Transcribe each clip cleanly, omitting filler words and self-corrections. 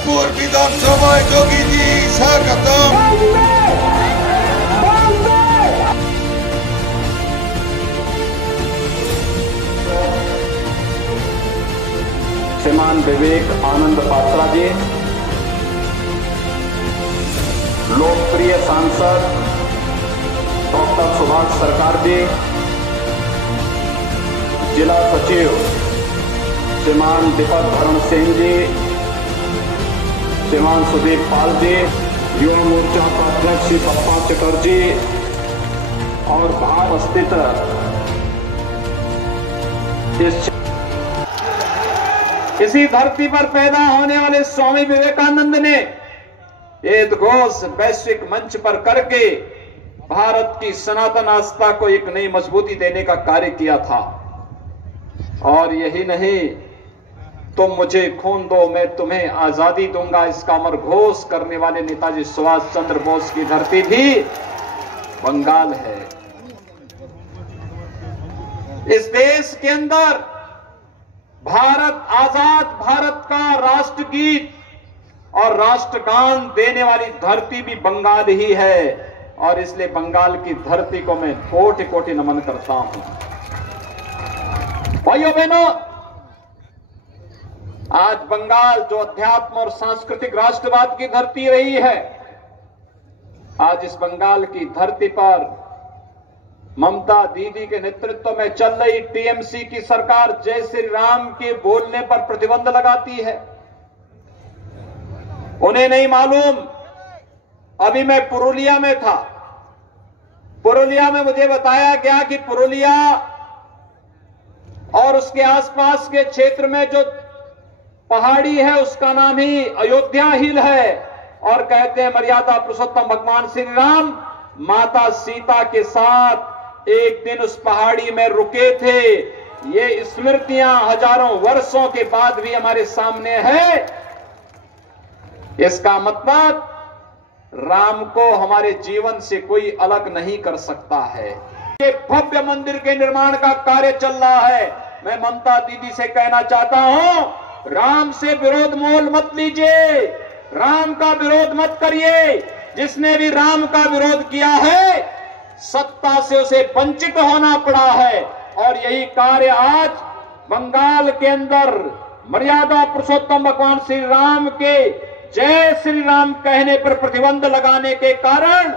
জয়পুর বিধানসভায় যোগীজি স্বাগতম। श्रीमान विवेक आनंद पात्रा जी, लोकप्रिय सांसद डॉक्टर सुभाष सरकार जी, जिला सचिव श्रीमान दीपक भरण सिंह जी, श्रीमान सुदीप पाल जी, युवा मोर्चा का अध्यक्ष श्री पप्पा चटर्जी और बाहर स्थित इसी धरती पर पैदा होने वाले स्वामी विवेकानंद ने वेद घोष वैश्विक मंच पर करके भारत की सनातन आस्था को एक नई मजबूती देने का कार्य किया था। और यही नहीं, तुम मुझे खून दो मैं तुम्हें आजादी दूंगा, इसका अमर घोष करने वाले नेताजी सुभाष चंद्र बोस की धरती भी बंगाल है। इस देश के अंदर भारत आजाद भारत का राष्ट्रगीत और राष्ट्रगान देने वाली धरती भी बंगाल ही है। और इसलिए बंगाल की धरती को मैं कोटि कोटि नमन करता हूं। भाइयों बहनों, आज बंगाल जो अध्यात्म और सांस्कृतिक राष्ट्रवाद की धरती रही है, आज इस बंगाल की धरती पर ममता दीदी के नेतृत्व में चल रही टीएमसी की सरकार जय श्री राम के बोलने पर प्रतिबंध लगाती है। उन्हें नहीं मालूम, अभी मैं पुरुलिया में था। पुरुलिया में मुझे बताया गया कि पुरुलिया और उसके आसपास के क्षेत्र में जो पहाड़ी है उसका नाम ही अयोध्या हिल है। और कहते हैं मर्यादा पुरुषोत्तम भगवान श्री राम माता सीता के साथ एक दिन उस पहाड़ी में रुके थे। ये स्मृतियां हजारों वर्षों के बाद भी हमारे सामने है। इसका मतलब राम को हमारे जीवन से कोई अलग नहीं कर सकता है। ये भव्य मंदिर के निर्माण का कार्य चल रहा है। मैं ममता दीदी से कहना चाहता हूं, राम से विरोध मोल मत लीजिए, राम का विरोध मत करिए। जिसने भी राम का विरोध किया है, सत्ता से उसे वंचित होना पड़ा है। और यही कार्य आज बंगाल के अंदर मर्यादा पुरुषोत्तम भगवान श्री राम के जय श्री राम कहने पर प्रतिबंध लगाने के कारण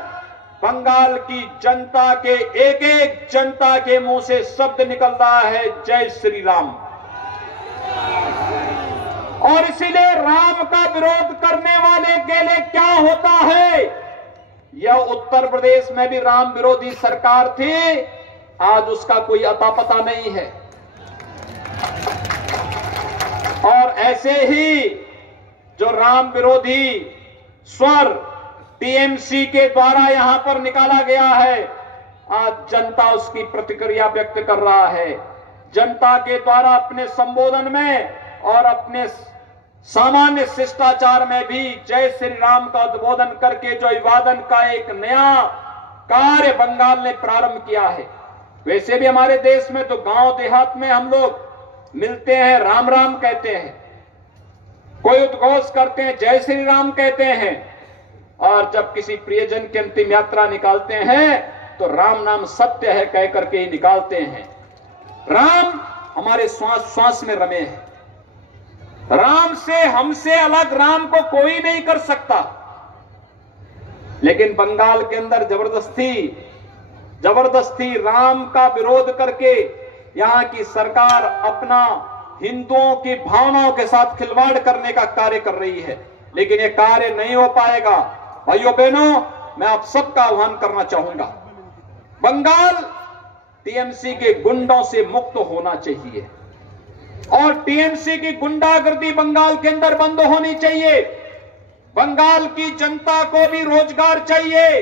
बंगाल की जनता के एक एक जनता के मुंह से शब्द निकल रहा है जय श्री राम। और इसीलिए राम का विरोध करने वाले के लिए क्या होता है, यह उत्तर प्रदेश में भी राम विरोधी सरकार थी, आज उसका कोई अता पता नहीं है। और ऐसे ही जो राम विरोधी स्वर टीएमसी के द्वारा यहां पर निकाला गया है, आज जनता उसकी प्रतिक्रिया व्यक्त कर रहा है। जनता के द्वारा अपने संबोधन में और अपने सामान्य शिष्टाचार में भी जय श्री राम का उद्बोधन करके जो अभिवादन का एक नया कार्य बंगाल ने प्रारंभ किया है। वैसे भी हमारे देश में तो गांव देहात में हम लोग मिलते हैं, राम राम कहते हैं, कोई उद्घोष करते हैं, जय श्री राम कहते हैं। और जब किसी प्रियजन की अंतिम यात्रा निकालते हैं तो राम नाम सत्य है कह करके ही निकालते हैं। राम हमारे श्वास श्वास में रमे हैं। राम से हमसे अलग राम को कोई नहीं कर सकता। लेकिन बंगाल के अंदर जबरदस्ती राम का विरोध करके यहां की सरकार अपना हिंदुओं की भावनाओं के साथ खिलवाड़ करने का कार्य कर रही है। लेकिन यह कार्य नहीं हो पाएगा। भाइयों बहनों, मैं आप सबका आह्वान करना चाहूंगा, बंगाल टीएमसी के गुंडों से मुक्त होना चाहिए और टीएमसी की गुंडागर्दी बंगाल के अंदर बंद होनी चाहिए। बंगाल की जनता को भी रोजगार चाहिए,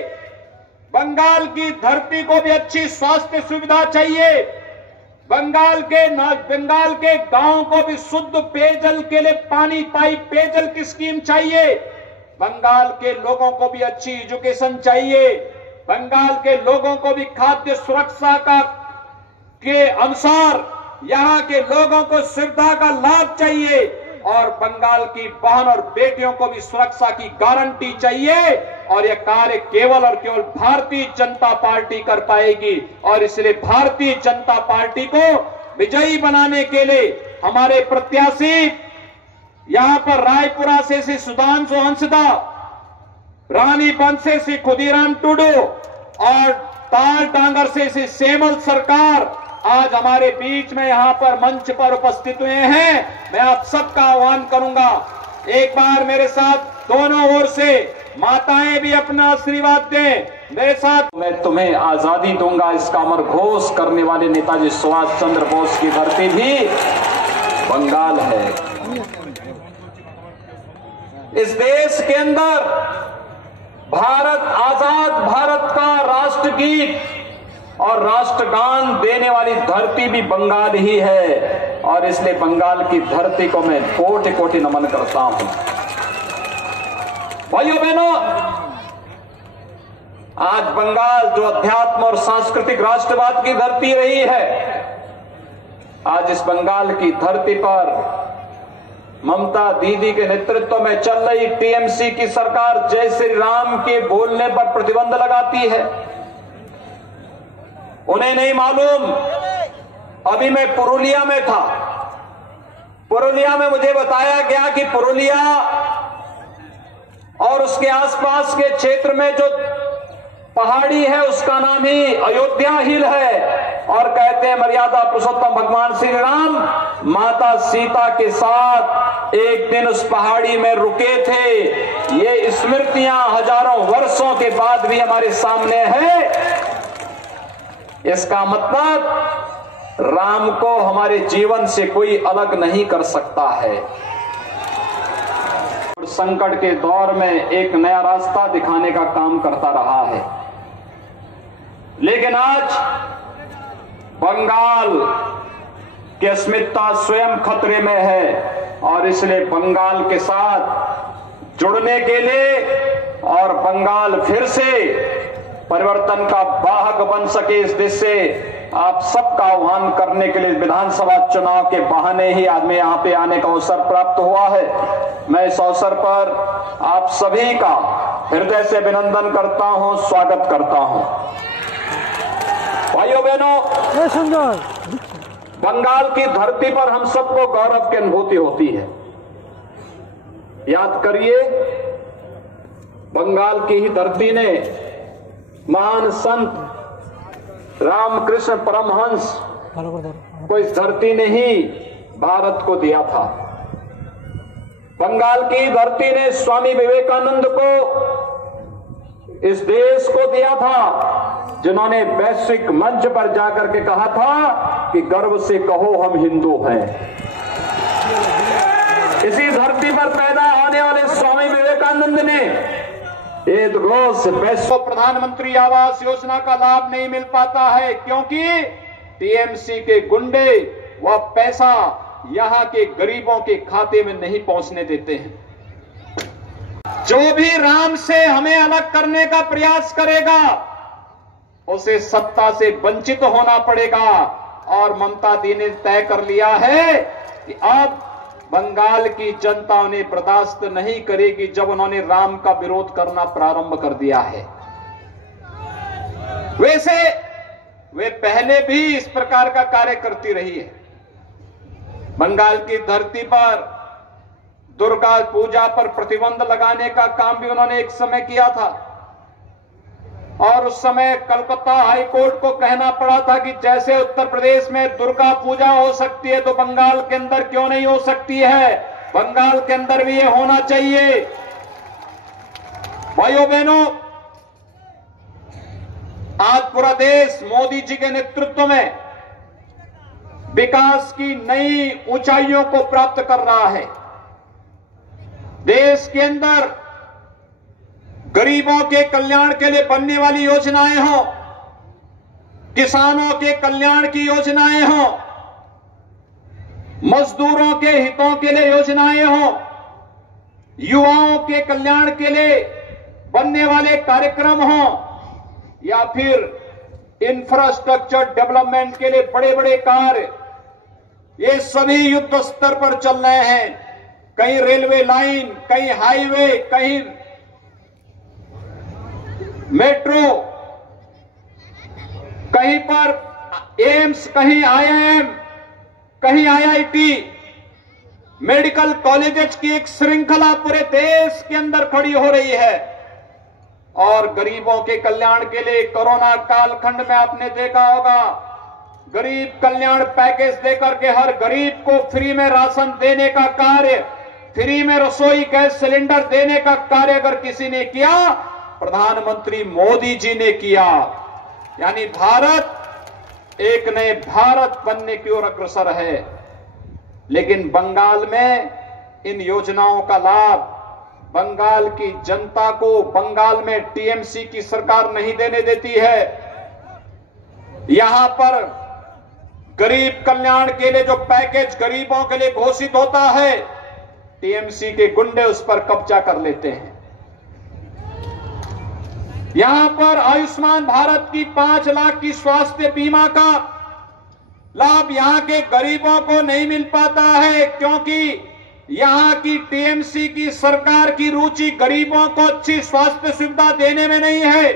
बंगाल की धरती को भी अच्छी स्वास्थ्य सुविधा चाहिए, बंगाल के गांव को भी शुद्ध पेयजल के लिए पानी पाइप पेयजल की स्कीम चाहिए, बंगाल के लोगों को भी अच्छी एजुकेशन चाहिए, बंगाल के लोगों को भी खाद्य सुरक्षा के अनुसार यहां के लोगों को सुविधा का लाभ चाहिए। और बंगाल की बहन और बेटियों को भी सुरक्षा की गारंटी चाहिए और यह कार्य केवल और केवल भारतीय जनता पार्टी कर पाएगी। और इसलिए भारतीय जनता पार्टी को विजयी बनाने के लिए हमारे प्रत्याशी यहां पर रायपुरा से श्री सुधांशु हंसदा, रानी बंद से श्री खुदीराम टुडू और ताल डांगर से श्री सेमल सरकार आज हमारे बीच में यहां पर मंच पर उपस्थित हुए हैं। मैं आप सबका आह्वान करूंगा, एक बार मेरे साथ दोनों ओर से माताएं भी अपना आशीर्वाद दें मेरे साथ। मैं तुम्हें आजादी दूंगा इसका अमर घोष करने वाले नेताजी सुभाष चंद्र बोस की धरती भी बंगाल है। इस देश के अंदर भारत आजाद भारत का राष्ट्रगीत और राष्ट्रगान देने वाली धरती भी बंगाल ही है और इसलिए बंगाल की धरती को मैं कोटि कोटि नमन करता हूं। भाइयों बहनों, आज बंगाल जो अध्यात्म और सांस्कृतिक राष्ट्रवाद की धरती रही है, आज इस बंगाल की धरती पर ममता दीदी के नेतृत्व में चल रही टीएमसी की सरकार जय श्री राम के बोलने पर प्रतिबंध लगाती है। उन्हें नहीं मालूम, अभी मैं पुरुलिया में था, पुरुलिया में मुझे बताया गया कि पुरुलिया और उसके आसपास के क्षेत्र में जो पहाड़ी है उसका नाम ही अयोध्या हिल है और कहते हैं मर्यादा पुरुषोत्तम भगवान श्री राम माता सीता के साथ एक दिन उस पहाड़ी में रुके थे। ये स्मृतियां हजारों वर्षों के बाद भी हमारे सामने है। इसका मतलब राम को हमारे जीवन से कोई अलग नहीं कर सकता है। संकट के दौर में एक नया रास्ता दिखाने का काम करता रहा है, लेकिन आज बंगाल की अस्मिता स्वयं खतरे में है और इसलिए बंगाल के साथ जुड़ने के लिए और बंगाल फिर से परिवर्तन का वाहक बन सके इस देश से आप सबका आह्वान करने के लिए विधानसभा चुनाव के बहाने ही आदमी यहां पे आने का अवसर प्राप्त हुआ है। मैं इस अवसर पर आप सभी का हृदय से अभिनंदन करता हूं, स्वागत करता हूं। भाइयों बहनों, बंगाल की धरती पर हम सबको गौरव की अनुभूति होती है। याद करिए, बंगाल की ही धरती ने महान संत रामकृष्ण परमहंस को इस धरती ने ही भारत को दिया था। बंगाल की धरती ने स्वामी विवेकानंद को इस देश को दिया था, जिन्होंने वैश्विक मंच पर जाकर के कहा था कि गर्व से कहो हम हिंदू हैं। इसी धरती पर पैदा होने वाले स्वामी विवेकानंद ने प्रधानमंत्री आवास योजना का लाभ नहीं मिल पाता है क्योंकि टीएमसी के गुंडे वह पैसा यहां के गरीबों के खाते में नहीं पहुंचने देते हैं। जो भी राम से हमें अलग करने का प्रयास करेगा उसे सत्ता से वंचित होना पड़ेगा और ममता दी ने तय कर लिया है कि अब बंगाल की जनता उन्हें बर्दाश्त नहीं करेगी जब उन्होंने राम का विरोध करना प्रारंभ कर दिया है। वैसे वे पहले भी इस प्रकार का कार्य करती रही है। बंगाल की धरती पर दुर्गा पूजा पर प्रतिबंध लगाने का काम भी उन्होंने एक समय किया था और उस समय कलकत्ता हाई कोर्ट को कहना पड़ा था कि जैसे उत्तर प्रदेश में दुर्गा पूजा हो सकती है तो बंगाल के अंदर क्यों नहीं हो सकती है, बंगाल के अंदर भी ये होना चाहिए। भाइयों बहनों, आज पूरा देश मोदी जी के नेतृत्व में विकास की नई ऊंचाइयों को प्राप्त कर रहा है। देश के अंदर गरीबों के कल्याण के लिए बनने वाली योजनाएं हो, किसानों के कल्याण की योजनाएं हो, मजदूरों के हितों के लिए योजनाएं हो, युवाओं के कल्याण के लिए बनने वाले कार्यक्रम हो या फिर इंफ्रास्ट्रक्चर डेवलपमेंट के लिए बड़े बड़े कार्य, ये सभी युद्ध स्तर पर चल रहे हैं। कहीं रेलवे लाइन, कहीं हाईवे, कहीं मेट्रो, कहीं पर एम्स, कहीं आईआईएम, कहीं आईआईटी, मेडिकल कॉलेजेस की एक श्रृंखला पूरे देश के अंदर खड़ी हो रही है। और गरीबों के कल्याण के लिए कोरोना कालखंड में आपने देखा होगा, गरीब कल्याण पैकेज देकर के हर गरीब को फ्री में राशन देने का कार्य, फ्री में रसोई गैस सिलेंडर देने का कार्य अगर किसी ने किया, प्रधानमंत्री मोदी जी ने किया। यानी भारत एक नए भारत बनने की ओर अग्रसर है। लेकिन बंगाल में इन योजनाओं का लाभ बंगाल की जनता को, बंगाल में टीएमसी की सरकार नहीं देने देती है। यहां पर गरीब कल्याण के लिए जो पैकेज गरीबों के लिए घोषित होता है, टीएमसी के गुंडे उस पर कब्जा कर लेते हैं। यहां पर आयुष्मान भारत की 5 लाख की स्वास्थ्य बीमा का लाभ यहां के गरीबों को नहीं मिल पाता है, क्योंकि यहां की टीएमसी की सरकार की रुचि गरीबों को अच्छी स्वास्थ्य सुविधा देने में नहीं है।